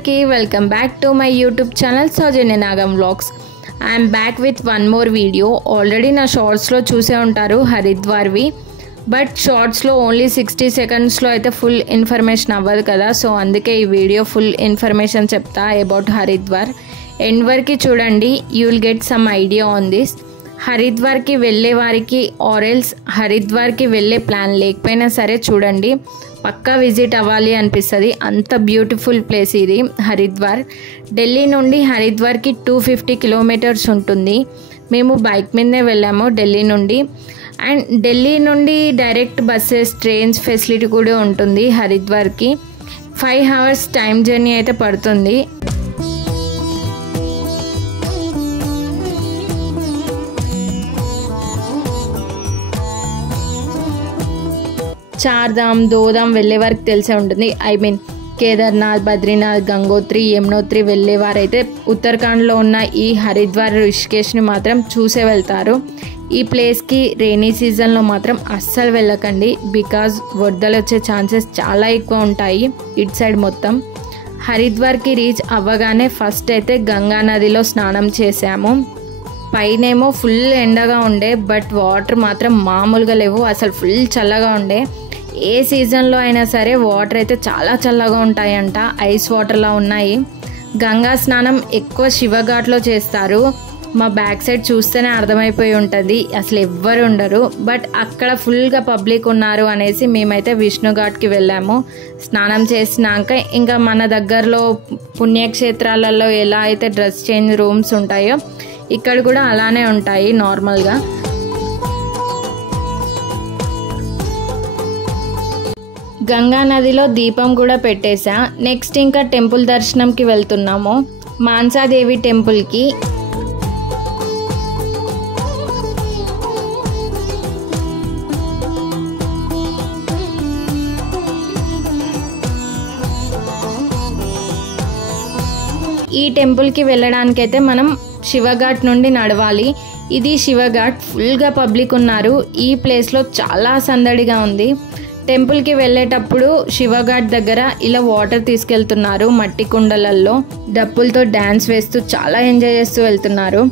అందరికీ welcome back to my YouTube channel Soujanya Nagam vlogs. I'm back with one more video. Already నా షార్ట్స్లో చూసే ఉంటారు హరిద్వార్వి, but షార్ట్స్లో ఓన్లీ 60 సెకండ్స్లో అయితే ఫుల్ ఇన్ఫర్మేషన్ అవ్వదు కదా, సో అందుకే ఈ వీడియో ఫుల్ ఇన్ఫర్మేషన్ చెప్తా అబౌట్ హరిద్వార్. ఎండ్ వరకు చూడండి, you will get some idea on this. హరిద్వార్కి వెళ్ళే వారికి ఆరెల్స్ హరిద్వార్కి వెళ్ళే ప్లాన్ లేకపోయినా సరే చూడండి, పక్కా విజిట్ అవ్వాలి అనిపిస్తుంది. అంత బ్యూటిఫుల్ ప్లేస్ ఇది హరిద్వార్. ఢిల్లీ నుండి హరిద్వార్కి 250 కిలోమీటర్స్ ఉంటుంది. మేము బైక్ మీదనే వెళ్ళాము ఢిల్లీ నుండి. అండ్ ఢిల్లీ నుండి డైరెక్ట్ బస్సెస్, ట్రైన్స్ ఫెసిలిటీ కూడా ఉంటుంది హరిద్వార్కి. 5 hours టైం జర్నీ అయితే పడుతుంది. చార్ధామ్, దోధామ్ వెళ్ళే వారికి తెలిసే ఉంటుంది. ఐ మీన్ కేదార్నాథ్, బద్రీనాథ్, గంగోత్రి, యమునోత్రి వెళ్ళేవారైతే ఉత్తరాఖండ్లో ఉన్న ఈ హరిద్వార్, రిషికేష్ని మాత్రం చూసే వెళ్తారు. ఈ ప్లేస్కి రెయినీ సీజన్లో మాత్రం అస్సలు వెళ్ళకండి, బికాజ్ వరదలు వచ్చే ఛాన్సెస్ చాలా ఎక్కువ ఉంటాయి ఇటు సైడ్ మొత్తం. హరిద్వార్కి రీచ్ అవ్వగానే ఫస్ట్ అయితే గంగా నదిలో స్నానం చేసాము. పైనేమో ఫుల్ ఎండగా ఉండే, బట్ వాటర్ మాత్రం మామూలుగా లేవు, అసలు ఫుల్ చల్లగా ఉండే. ఏ సీజన్లో అయినా సరే వాటర్ అయితే చాలా చల్లగా ఉంటాయంట, ఐస్ వాటర్లా ఉన్నాయి. గంగా స్నానం ఎక్కువ శివఘాట్లో చేస్తారు. మా బ్యాక్ సైడ్ చూస్తేనే అర్థమైపోయి ఉంటుంది, అసలు ఎవ్వరు ఉండరు. బట్ అక్కడ ఫుల్గా పబ్లిక్ ఉన్నారు అనేసి మేమైతే విష్ణుఘాట్కి వెళ్ళాము. స్నానం చేసినాక ఇంకా మన దగ్గరలో పుణ్యక్షేత్రాలలో ఎలా అయితే డ్రెస్ చేంజ్ రూమ్స్ ఉంటాయో ఇక్కడ కూడా అలానే ఉంటాయి నార్మల్గా. గంగా నదిలో దీపం కూడా పెట్టేసా. నెక్స్ట్ ఇంకా టెంపుల్ దర్శనంకి వెళ్తున్నాము, మాన్సాదేవి టెంపుల్కి. ఈ టెంపుల్కి వెళ్ళడానికైతే మనం శివఘాట్ నుండి నడవాలి. ఇది శివఘాట్, ఫుల్గా పబ్లిక్ ఉన్నారు. ఈ ప్లేస్లో చాలా సందడిగా ఉంది. టెంపుల్కి వెళ్ళేటప్పుడు శివఘాట్ దగ్గర ఇలా వాటర్ తీసుకెళ్తున్నారు మట్టి కుండలల్లో, డప్పులతో డ్యాన్స్ వేస్తూ చాలా ఎంజాయ్ చేస్తూ వెళ్తున్నారు.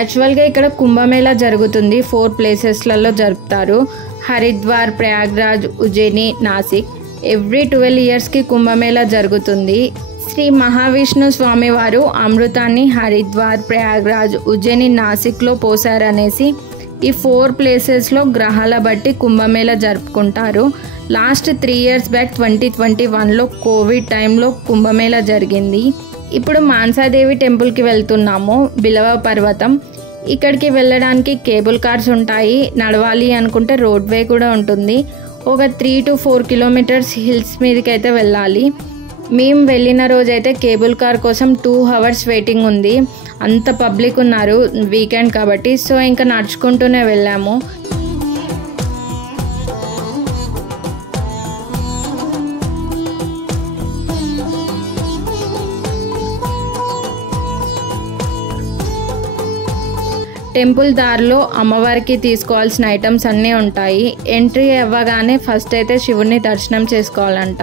యాక్చువల్గా ఇక్కడ కుంభమేళా జరుగుతుంది. 4 ప్లేసెస్లలో జరుపుతారు, హరిద్వార్, ప్రయాగ్రాజ్, ఉజ్జయిని, నాసిక్. ఎవ్రీ 12 yearsకి కుంభమేళా జరుగుతుంది. శ్రీ మహావిష్ణు స్వామివారు అమృతాన్ని హరిద్వార్, ప్రయాగ్రాజ్, ఉజ్జయిని, నాసిక్లో పోసారనేసి ఈ 4 ప్లేసెస్లో గ్రహాల బట్టి కుంభమేళా జరుపుకుంటారు. లాస్ట్ 3 years బ్యాక్ 2021లో కోవిడ్ టైంలో కుంభమేళా జరిగింది. ఇప్పుడు మాన్సాదేవి టెంపుల్కి వెళ్తున్నాము, బిలవ పర్వతం. ఇక్కడికి వెళ్ళడానికి కేబుల్ కార్స్ ఉంటాయి, నడవాలి అనుకుంటే రోడ్ వే కూడా ఉంటుంది. ఒక 3 to 4 kilometers హిల్స్ మీదకి అయితే వెళ్ళాలి. మేము వెళ్ళిన రోజైతే కేబుల్ కార్ కోసం 2 hours వెయిటింగ్ ఉంది. అంత పబ్లిక్ ఉన్నారు, వీకెండ్ కాబట్టి. సో ఇంకా నడుచుకుంటూనే వెళ్ళాము. టెంపుల్ దారిలో అమ్మవారికి తీసుకోవాల్సిన ఐటమ్స్ అన్నీ ఉంటాయి. ఎంట్రీ అవ్వగానే ఫస్ట్ అయితే శివుని దర్శనం చేసుకోవాలంట.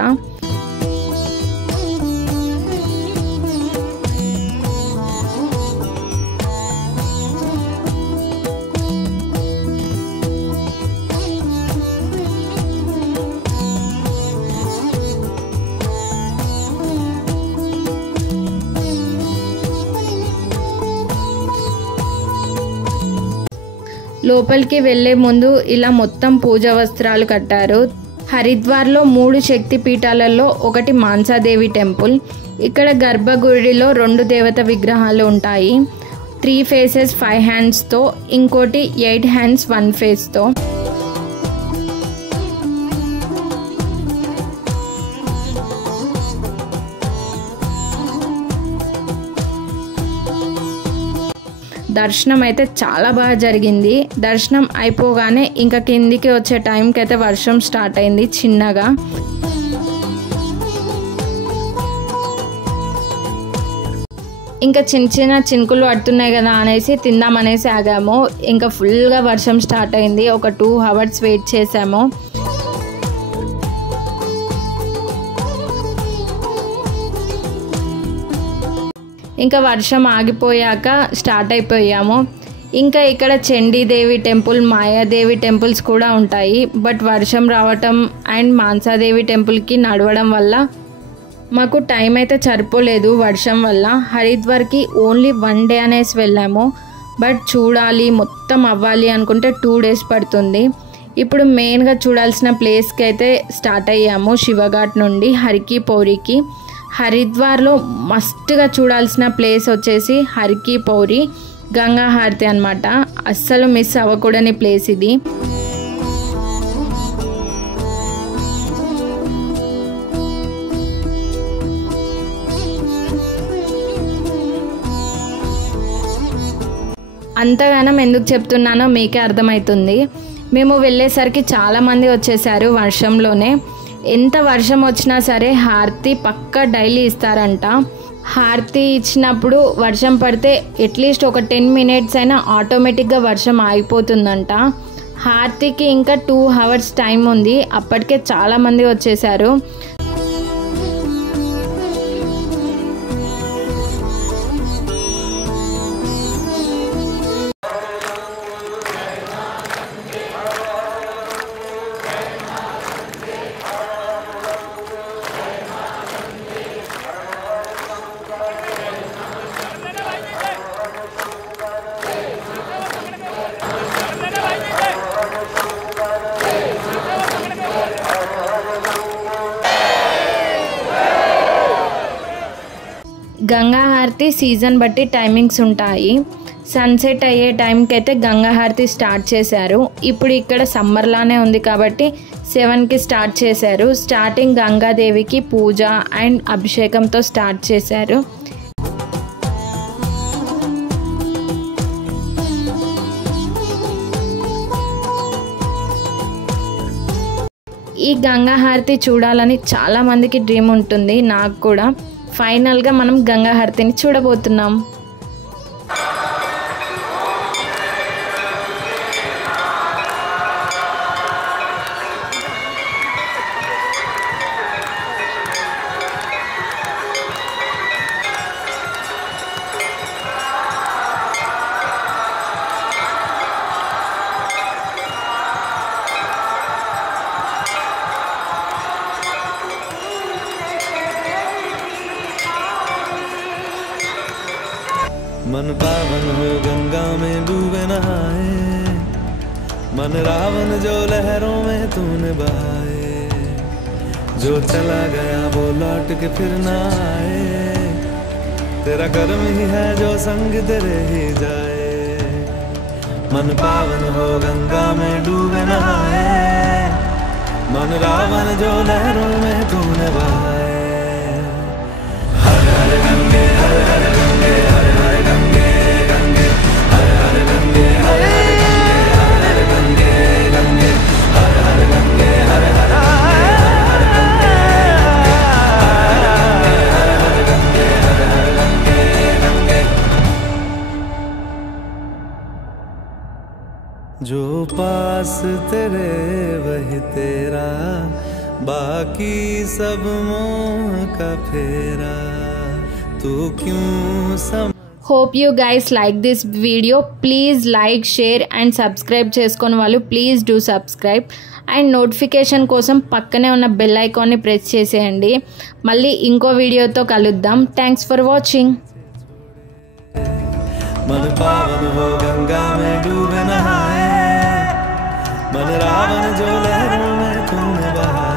లోపలికి వెళ్ళే ముందు ఇలా మొత్తం పూజా వస్త్రాలు కట్టారు. హరిద్వార్లో 3 శక్తి పీఠాలలో ఒకటి మాన్సాదేవి టెంపుల్. ఇక్కడ గర్భగుడిలో 2 దేవత విగ్రహాలు ఉంటాయి. 3 faces 5 handsతో, ఇంకోటి 8 hands 1 faceతో. దర్శనం అయితే చాలా బాగా జరిగింది. దర్శనం అయిపోగానే ఇంకా కిందికి వచ్చే టైంకి అయితే వర్షం స్టార్ట్ అయింది చిన్నగా. ఇంకా చిన్న చిన్న చినుకులు పడుతున్నాయి కదా అనేసి తిందామనేసి ఆగాము. ఇంకా ఫుల్గా వర్షం స్టార్ట్ అయింది. ఒక 2 hours వెయిట్ చేసాము. ఇంకా వర్షం ఆగిపోయాక స్టార్ట్ అయిపోయాము. ఇంకా ఇక్కడ చండీదేవి టెంపుల్, మాయాదేవి టెంపుల్స్ కూడా ఉంటాయి. బట్ వర్షం రావటం అండ్ మాన్సాదేవి టెంపుల్కి నడవడం వల్ల మాకు టైం అయితే సరిపోలేదు వర్షం వల్ల. హరిద్వార్కి ఓన్లీ 1 day అనేసి వెళ్ళాము. బట్ చూడాలి మొత్తం అవ్వాలి అనుకుంటే 2 days పడుతుంది. ఇప్పుడు మెయిన్గా చూడాల్సిన ప్లేస్కి అయితే స్టార్ట్ అయ్యాము. శివఘాట్ నుండి హర్కి పౌరికి. హరిద్వార్లో మస్ట్గా చూడాల్సిన ప్లేస్ వచ్చేసి హర్కి పౌరి, గంగా హారతి అన్నమాట. అస్సలు మిస్ అవ్వకూడని ప్లేస్ ఇది. అంతగానం ఎందుకు చెప్తున్నానో మీకే అర్థమవుతుంది. మేము వెళ్ళేసరికి చాలామంది వచ్చేసారు వర్షంలోనే. ఎంత వర్షం వచ్చినా సరే హారతి పక్కా డైలీ ఇస్తారంట. హారతి ఇచ్చినప్పుడు వర్షం పడితే అట్లీస్ట్ ఒక 10 minutes అయినా ఆటోమేటిక్గా వర్షం ఆగిపోతుందంట. హారతికి ఇంకా 2 hours టైం ఉంది. అప్పటికే చాలామంది వచ్చేసారు. గంగా హారతి సీజన్ బట్టి టైమింగ్స్ ఉంటాయి. సన్సెట్ అయ్యే టైంకి అయితే గంగా హారతి స్టార్ట్ చేశారు. ఇప్పుడు ఇక్కడ సమ్మర్లానే ఉంది కాబట్టి 7కి స్టార్ట్ చేశారు. స్టార్టింగ్ గంగాదేవికి పూజ అండ్ అభిషేకంతో స్టార్ట్ చేశారు. ఈ గంగా హారతి చూడాలని చాలామందికి డ్రీమ్ ఉంటుంది, నాకు కూడా. ఫైనల్గా మనం గంగా హారతిని చూడబోతున్నాం. मन पावन हो गंगा में डूबे नहाए, मन रावण जो लहरों में तूने बहाए, जो चला गया वो लौट के फिर ना आए, तेरा कर्म ही है जो संग तेरे ही जाए। मन पावन हो गंगा में डूबे नहाए, मन रावण जो लहरों में तूने बहाए। हर हर गंगे हर हर गंगे हर हर गंगे गंगे हर हर गंगे हर हर गंगे गंगे हर हर गंगे हर हर गंगे हर हर गंगे गंगे। जो पास तेरे वही तेरा, बाकी सब मोह का फेरा, तू क्यों सम। Hope you guys like this video. Please like, share and subscribe చేసుకొని వాళ్ళు please do subscribe. And notification కోసం పక్కనే ఉన్న బెల్ ఐకాన్ని ప్రెస్ చేసేయండి. మళ్ళీ ఇంకో వీడియోతో కలుద్దాం. Thanks for watching. मन पावन हो गंगा में डूबे नहाए, मन रावण जो लहरों में तूने बहाए।